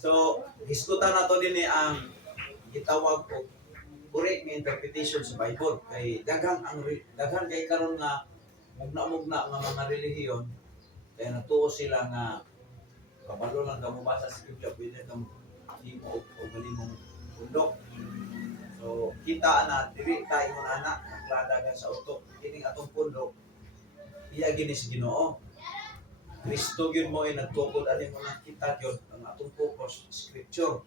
So, hisgutan na to din ang gitawag ko correct nga interpretation sa Bible. Kay daghan kay karon nga mugna-mugna nga mga relihiyon kaya natuo sila nga kabalo lang kamo basa sa Biblia pwede kamo himo o galimong bundok. So, kita na dili tayo na anak nagladagan sa utok kining atong pundok iya ginis Ginoo. Kristo gyud mo ay nagtukod ani mo nakita gyud ang atong focus scripture.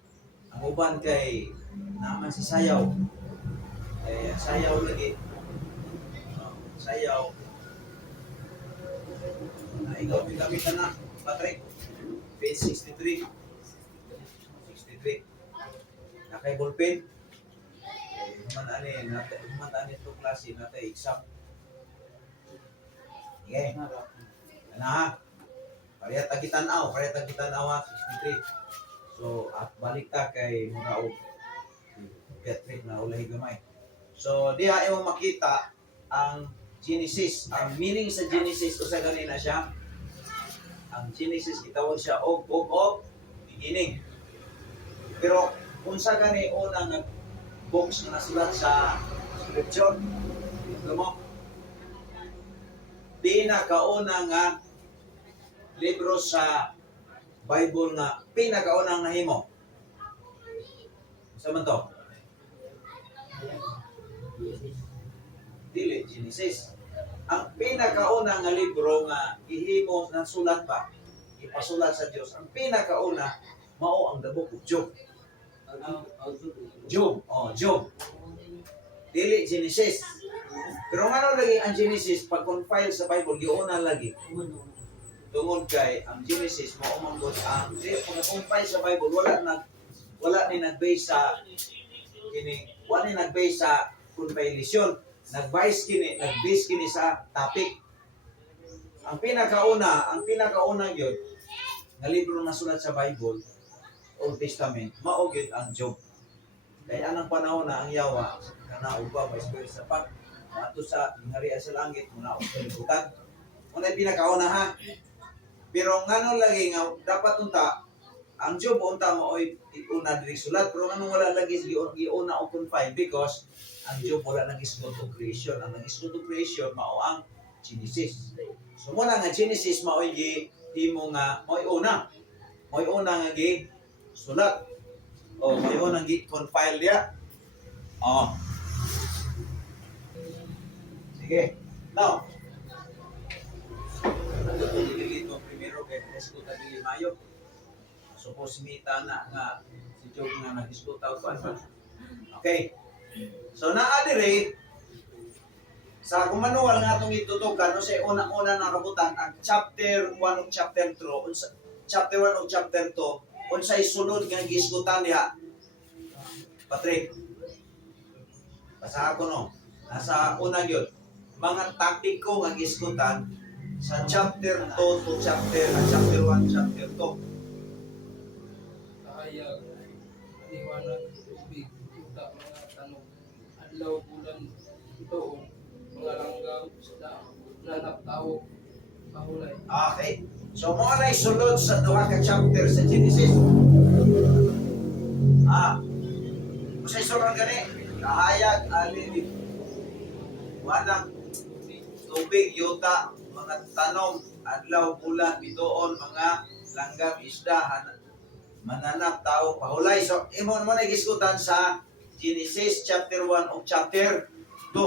Ang uban kay naman si sayaw. Sayaw lagi. Sayaw. Ikaw gamit na Patrick. Page 63. 63. Nakay ballpen. Human ani itong klase natay exam. Okay. Ano ha? Parehas tagitanaw ha, 63. So, at balik ta kay mga Patrick na ulahi gamay. So, diha imo makita ang Genesis. Ang meaning sa Genesis, usa ganina siya. Ang Genesis, gitawag siya of beginning. Pero, unsa gani unang books na nasulat sa scripture? Ito mo, pinakauna nga libro sa Bible na pinakaunang nahimo. Sa man to? Dili, Genesis. Ang pinakauna nga libro nga ihimo na sulat pa, ipasulat sa Dios. Ang pinakauna mao ang the book of Job. Job. Dili Genesis. Pero ngano lagi ang Genesis pag compile sa Bible, giuna lagi. Tungod kay ang Genesis mao mangod ang compile sa Bible wala ni nag-base sa compilation. Nag-base kini sa topic. Ang pinakauna gyud nga libro na sulat sa Bible, Old Testament, mao gyud ang Job. Kaya anang panahon na ang yawa kana uba vice versa pa ato sa hariya sa langit muna og kalibutan. Unay pinakauna ha. Pero ngano lagi nga dapat unta ang Job unta mo oy una diri sulat pero ngano wala lagi giuna og confine because ang Job wala nag-isgot og creation. Ang nag-isgot og creation mao ang Genesis. So muna nga Genesis mao himo nga mo'y una nga gi sulat. O mo'y una gi compile dia. Sige. Now, dito primero kay Escuta Dili Mayo. Suppose mita na nga si Job nga nag-iskuta og ano. Okay. So naa dire sa kumanual nga atong itutukan no say una-una nakabutan ang chapter 1 ug chapter 2 chapter 1 ug chapter 2 unsay sunod nga gisgutan diha. Patrick. Basa ko no. Nasa una gyud mga tactico nga gisgutan sa chapter 2 to chapter 1 chapter 2. Kahayag, paniwanag, tubig, tuta, mga tanong, adlaw, bulan, doon, mga langgam, isda, nanap, tao, mahulay. Okay. So mo na isulod sa duha ka chapter sa Genesis. Usay sulod gani, kahayag, alin, walang tubig, yuta, mga tanom, adlaw, bulan, bituon, mga langgam, isda, mananap, tao, pahulay. So, imo mo na gisgutan sa Genesis chapter 1 o chapter 2.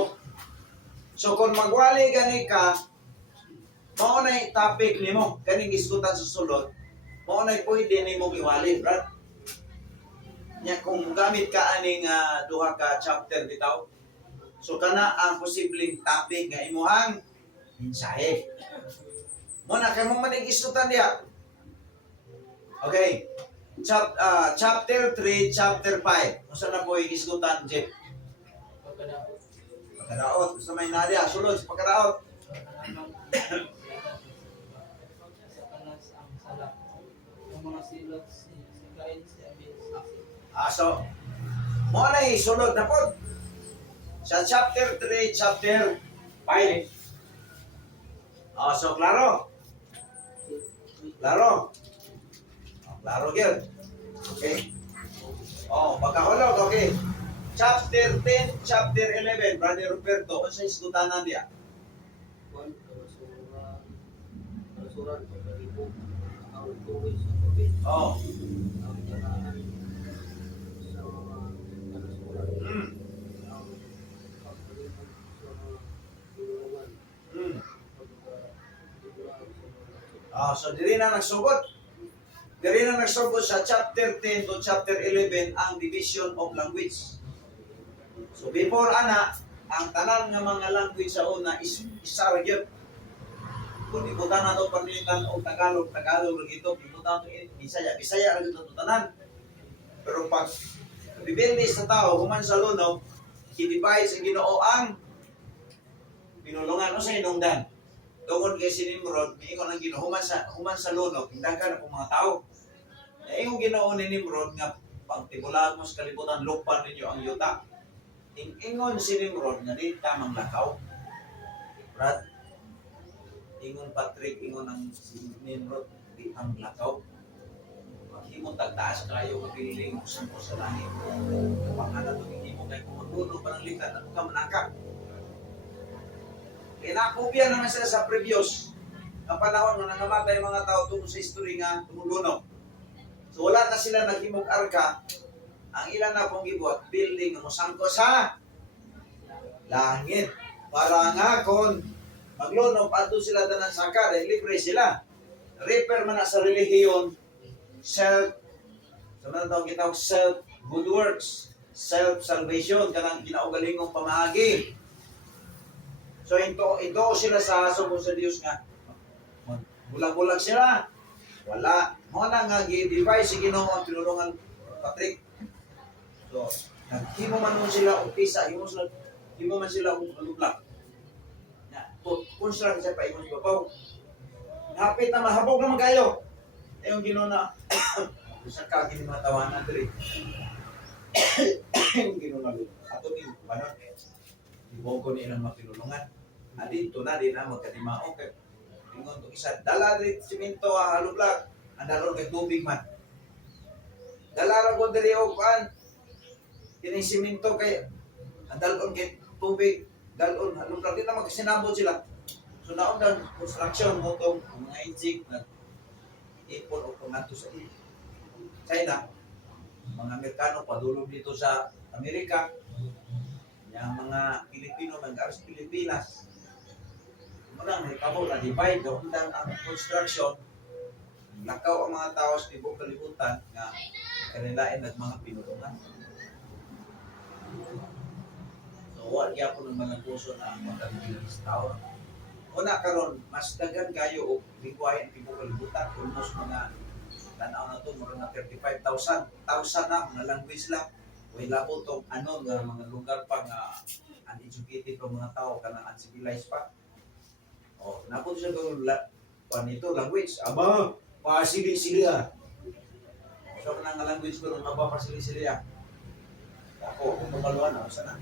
So, kung magwali gani ka, mao na topic nimo, ganing gisgutan sa sulod, mao na pwede nimo iwali, brad. Nya kung gamit ka aning duha ka chapter bitaw, so kana ang posibleng topic nga imuhang mensahe. Muna kay mo manigisutan diha. Okay. Chapter 3, chapter 5. Unsa na po igisgutan, Jeff? Pagkadaot. Sa may nadiya, sulod sa pagkadaot. So, mo na isulod na po. Sa chapter 3, chapter 5. So, klaro? Klaro? Klaro, Gil. Okay. Oh, pagkahulog, okay. Chapter 10, chapter 11, Brother Roberto, kung sa isgutanan niya. Kuan rasuran pagkalibo ang tuwid sa tubig Oh. ang kanaan sa mga rasuran Mm. ang pagkalibo sa mga tulungan Mm. pagkalibuan sa mga Ah, so diri na nagsugot. Diri na nagsugot sa chapter 10 to chapter 11 ang division of language. So before ana, ang tanan nga mga language sa una is isa ra gyud. Kung ibutan na ito pamilitan o Tagalog, Tagalog lang ito, ibutan ito Bisaya, Bisaya lang ito tanan. Pero pag bibindi sa tao, human sa luno, hinibay sa Ginoo ang pinulungan o sa inungdan. Tungod kay si Nimrod, miingon ang Ginoo, human sa luno, hindagan ako mga tao. Yung Ginoo ni Nimrod nga pagtibulaan mo sa kalibutan, lupan ninyo ang yuta. Ingon si Nimrod nga di tamang lakaw. Brad, ingon Patrick, ingon ang si Nimrod, di tamang lakaw. Maghimong tagtaas kayo, mapiling mo sa langit. Kapag na ito, hindi mo kayo kumagulo pa ng likat, ano ka manakak. Kaya nakopya naman sila sa previous na panahon na nangamatay mga tao tungkol sa history nga tumuluno. So wala na sila naghimog arka. Ang ilan na pong gibuhat, building na musangko sa langit. Para nga kung maglunog, ato sila tanan sakar, libre sila. Repair man na sa relihiyon, self, sa mga tawag kitawag self, good works, self-salvation, kanang kinaugalingong pamahagi. So ito sila sa subong sa Dios nga, bulag-bulag sila. Wala. Mga na nga, gi-device si Ginoo ang pinulungan Patrick. So, naghimo man mo sila o pisa, himo man sila o alublang. Kung sila kasi paingon sa babaw. Hapit na mahabog naman kayo. Yung Ginoo na, sa kagin mga tawanan diri. Yung Ginoo na, ato ni Banon, ibogo ni ilang mapinulungan. Adito na din ang magkadimao. Ingon to isa, dala diri simento halublag, ang dalon kay tubig man. Dala ra ko diri og kan kini simento kay ang dalon kay tubig, dalon halublag din na magsinabot sila. So naon dan construction mo tong mga injik na ipon o pumato sa China. Mga Amerikano padulong dito sa Amerika. Yang mga Pilipino nag-aras Pilipinas. Muna may kamo na divide undang ang construction. Nakaw ang mga tao sa tibok kalibutan nga kanilain at mga pinulungan. So wala gyapon ng mga puso na ang magkabilin sa tao. Una karon mas daghan kayo og lingwahe ang tibok kalibutan, almost mga tanaw na to mura na 35,000 na mga language lang. Way labo tong ano nga mga lugar pa nga uneducated pa mga tao kanang uncivilized pa. Oh, napon siya kung ito, language. Aba, pasili-sili ah. So, nang language ko, aba, pasili-sili ah. Ako, kung pamaluan ako, sana.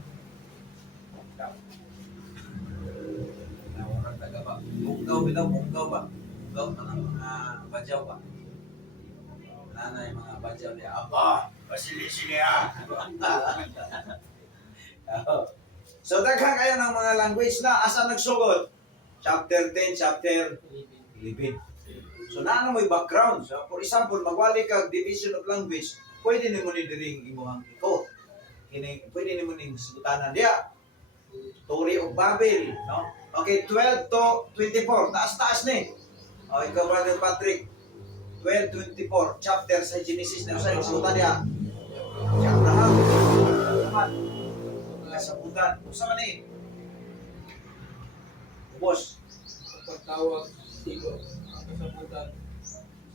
Nawarang taga ba? Munggaw bitaw, munggaw ba? Munggaw pa ng mga badyaw ba? Nanay, mga badyaw niya, aba, pasili-sili ah. So, daghan kayo ng mga language na asa nagsugod. Chapter 10, chapter 11. So, naano mo'y background. So, for example, magwali kag division of language, pwede nimo ni diring imuhang iko. Pwede nimo ning sibutanan diya. Story of Babel, no? Okay, 12 to 24. Taas-taas ni. O, ikaw, Brother Patrick. 12-24. Chapter sa Genesis na sa sibutan diya. Si Abraham. Kasabutan. Sa man ni? Boss. Pagtawag sino ang kasabutan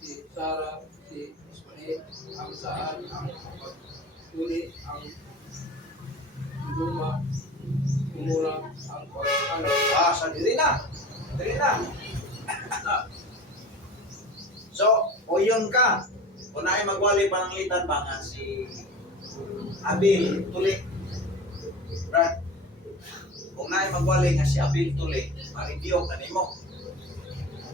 si Sarah, si Ismael, ang saan ang pagtuli, ang luma, umura, ang pag-alam. So dili na. Dili na. So, oyon ka. Kung naay magwali pananglitan ba nga si Abil Tuli. Brad. Kung naay magwali nga si Abil Tuli, ma-review ka nimo.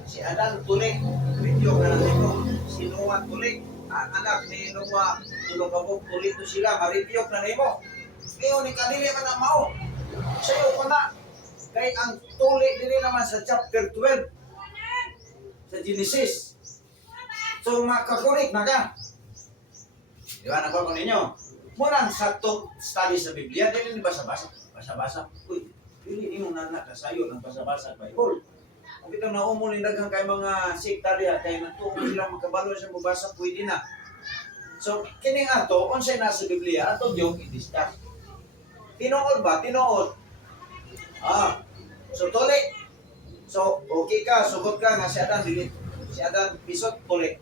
Si Adan Tuli, review ka na nimo. Si Noah Tuli, anak ni Noah, tulog ka po, tulito sila, maripiyok na nimo. Ngayon, ni kanili man ang mao. Sa'yo ko na. Kaya ang tuli din naman sa chapter 12 sa Genesis. So, makakorek na ka. Di ba, nakuha ko ninyo? Munang sa study sa Biblia, dili ni basa-basa. Basa-basa. Uy, dili mo nanak kasayo ng basa-basa Bible. Kung ito naumo ni daghang kay mga sekta diha, kay natuong sila makabalo sa mabasa, pwede na. So, kining ato, unsay nasa Biblia, ato yung i-discuss. Tinuod ba? Tinuod. So tuli. So, okay ka, sugot ka nga si Adan, dili. Si Adan, pisot, tuli.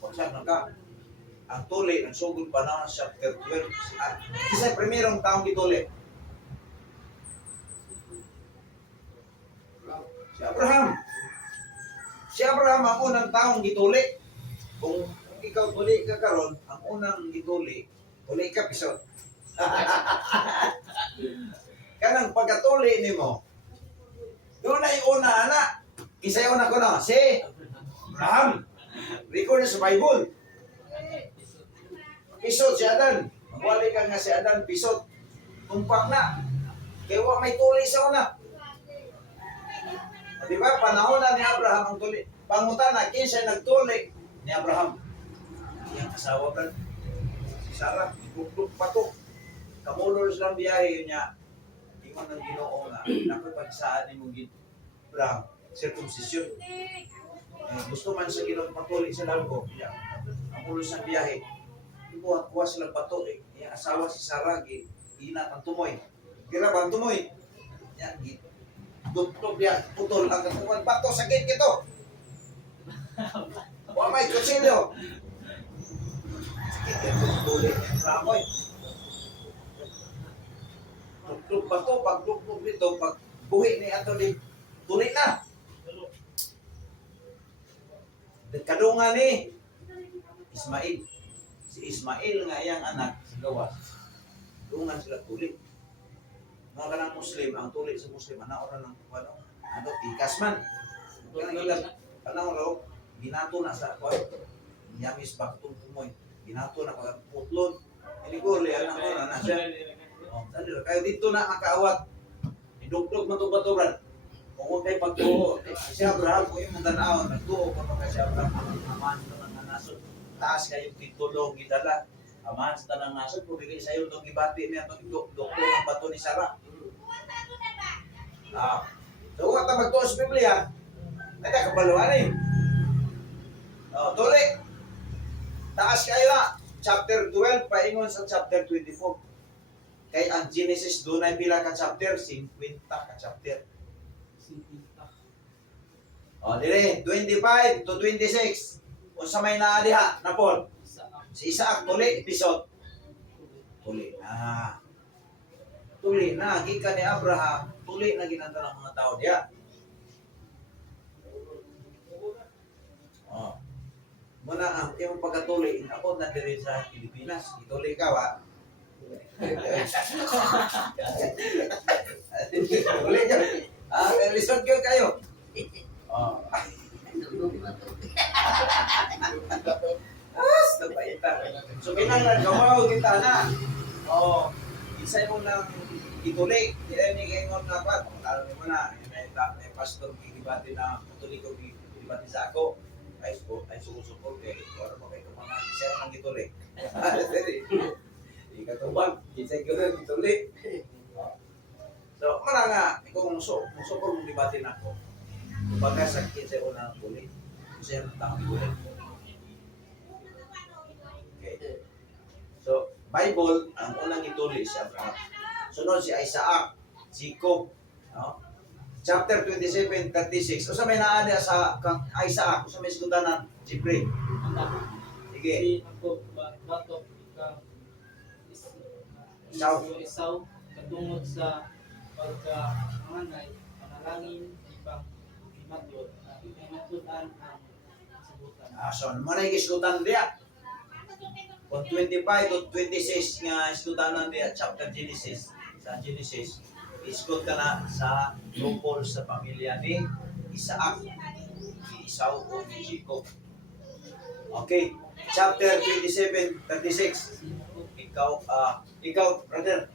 Pagsak na ka. Ang tuli, nagsugod pa na sa chapter 12. Kisa'y primerong taong gituli. Si Abraham. Si Abraham ang unang taong gituli. Kung ikaw tuli ka karon, ang unang gituli, tuli ka pisot. Kanang pagkatuli nimo. Doon ay una ana. Kisay una ko na, si Abraham. Record sa Bible. Pisot si Adan. Magwali ka nga si Adan, pisot. Tumpak na. Kaya wa may tuli sa una. Di ba? Panahon na ni Abraham ang tuli. Pangutan na, kinsa nagtuli ni Abraham. Iyang asawa ka. Si Sarah, bukbuk patok. Kamulor silang biyahe niya. Ingon ng Ginoo nga. Napapagsaan ni mong Abraham. Circumcision. Gusto man sa Ginoo patuloy sa largo. Kamulor silang biyahe. Kuha silang patuloy. Iyang asawa si Sarah, inat ang tumoy. Gira ba ang tumoy? Yan, duktok niya, putol ang katuman. Bato, sakit kito. Huwag may kutsilyo. Sakit kito, tuloy. Ramoy. Duktok bato, pag duktok nito, pag buhi ni Anthony, tuloy na. Kadungan ni Ismail. Si Ismail nga iyang anak, si Gawas. Dungan sila tuloy. Mga kanang Muslim, ang tuloy sa Muslim, anaon ng tikas man. Kanang ilang, kanang raw, binato na sa kuwan. Yamis baktong tumoy. Binato na pag putlon. Iliguli, anak ko na siya. Kaya dito na makaawat. Idugtog mo itong baturan. Kung huwag kayo pagtuo. Si Abraham, kung yung magandaan, nagtuo ka pa si Abraham, aman sa mga nasod. Taas kayong titulong gidala. Amahan sa tanang nasod, kung bigay sa'yo itong ibati niya, itong doktor ng bato ni Sarah. So, kung ata magtuo sa Biblia, nagkakabaluhan eh. Tuloy. Taas kayo na. Chapter 12, paingon sa chapter 24. Kay ang Genesis doon ay pila ka chapter? 50 ka chapter. Dire, 25 to 26. O sa may naadiha, napon. Si Isaac, tuli, episode. Tuli na. Tuli na. Gikan ni Abraham, tuli na ginanda ng mga tao diya. Muna ang iyong pagkatuli, ako na dire sa Pilipinas. Ituli ka, wa? Tuli ka. Lisod kayo. So kinahanglan gawaw kita na. Isay mo lang ituli. Dili ni gingon nga pa, alam mo na, may pastor gibati na tuloy ko gibati sa ako. Ay suko kay wala mo kay mga isa lang ituli. Ikatubag, isay ko lang ituli. So, mara nga, ikaw muso ko mong dibati na ako. Kumbaga sa kinsa ko na tuli. Kasi ang tao tuli. Okay. So, Bible, ang unang ituli si Abraham. Sunod si Isaac, Jacob, no? Chapter 27, 36. O sa may naada sa Isaac, o sa may sigudanan, Jeffrey. Sige. Ako, batok, Isaw, katungod sa pagkamanganay, panalangin, ipang imatod, imatudan ang sabutan. So, muna yung isgudanan diya. Kung 25 to 26 nga isgudanan diya, chapter Genesis, sa Genesis, isgud ka na sa tungkol sa pamilya ni Isaac. ni Esau o ni Jacob. Okay, chapter 27, 36. Ikaw, brother.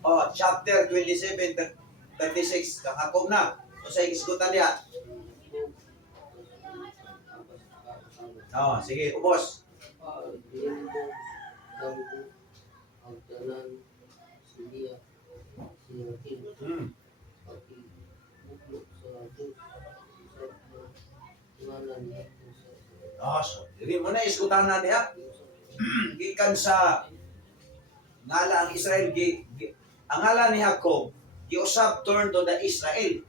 Oh, chapter 27, 36. Kakakog na. O sa ikisgutan niya. Oh, sige, ubos. Limbo, Dambo, Agdanan, Silia, Sirakin, Pati, Buklok sa Diyos, sa ngalan niya, Oh, so, dili mo na isgutan na niya. Gikan sa ngala ang Israel, ang ngala ni Jacob, giusab turn to the Israel.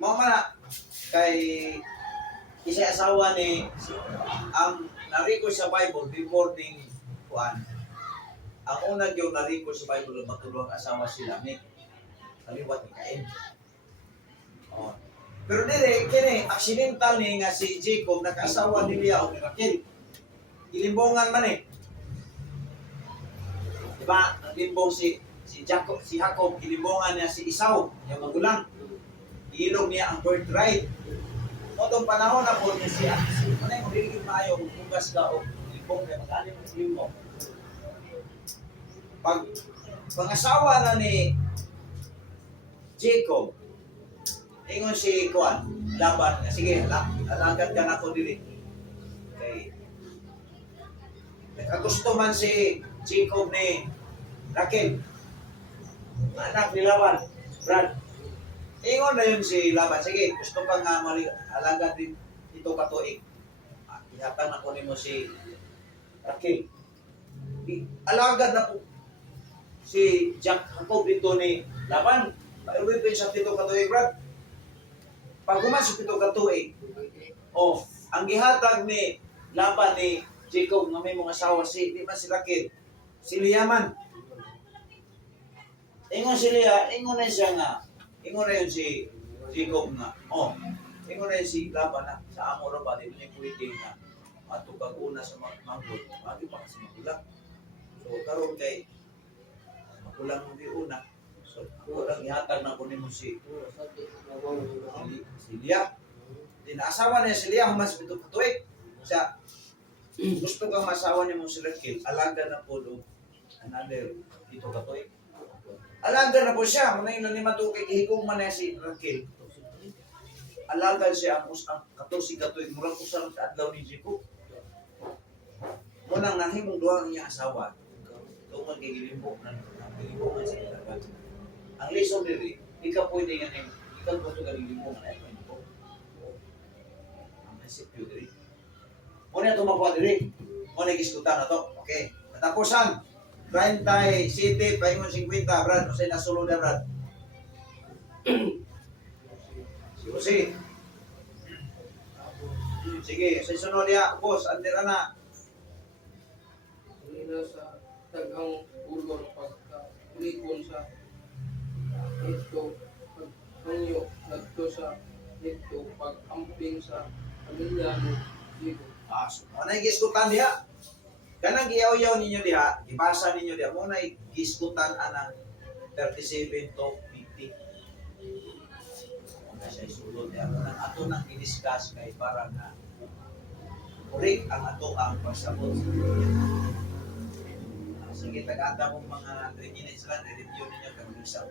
Mao man na, kay isa asawa ni ang nariko sa Bible before ning kuan. Ang unang yung nariko sa Bible matulog asawa sila ni kaliwat ni Cain. Oh. Pero dire kini accidental ni nga si Jacob nakasawa ni Leah o ni Rachel. Ilimbongan man eh. Diba? Nalimbong si Jacob, ilimbongan niya si Esau, yung magulang. Ilog niya ang birthright. O itong panahon na po niya siya, ano yung magiging maayo, hugas ka o ilimbong niya, mag-alim ang ilimbong. Pag-asawa na ni Jacob, ingon si Kuan, Laban nga, sige, alagad ka na ako dili. Okay. Nakagusto man si Jacob ni Rachel, anak ni Laban, Brad. Ingon na yun si Laban, sige, gusto pa nga alagad din ito katuig. Ihatang ako ni mo si Rachel. Alagad na po si Jacob dito ni Laban. Pailuwi sa pito katuig, Brad. Pag human sa pito katuig, ang gihatag ni Laban ni Jacob nga may mga asawa di man si Rachel, si Leah man. Ingon si Leah, ingon na siya nga, ingon na yun si Jacob nga, ingon na yun si Laban na, sa amo ro ba, di mo niya pwede nga, matupag una sa manggod, magi pa kasi magulang. So, karon kay, magulang mo di una. So, ako lang ihatag na kunin mo si Leah. Dinaasawa niya si Leah, mas pito katuig. Siya, gusto kang masawa niya mo si Rachel, alaga na po do another dito katoy. Alaga na po siya, muna yung nanimatukay, ihigong man na si Rachel. Alaga siya ang 14 katoy, murang usang adlaw ni Jacob. Munang nahimong duha ang iyang asawa, tungkol kay gilimbok na gilimbokan sa ilagan. Ang lesson diri, ikaw pwede nga nang ikaw po ito galilimbokan ay po. Ang prinsipyo diri. Muna ito mabuhat diri. Muna giskutan na to. Okay. Katapusan. 37, paingon 50, Brad. O sa'yo nasulod na, Brad. Sige. Sige. Sa sunod niya, boss. Andira na. Nila sa tagang ulor pagka-ulikon sa ito, pag-anyo, nagto sa ito, pag-amping sa pamilya ni Jacob. So, ano yung giskutan diha? Kanang giyaw-yaw ninyo diha, ibasa ninyo diha, muna yung giskutan anang 37 to 50. Muna siya isulod diha. Muna ato nang i-discuss kay para na correct ang ato ang pagsabot sa sige, tagata mong mga 3 minutes lang, i-review ninyo kung mag-isang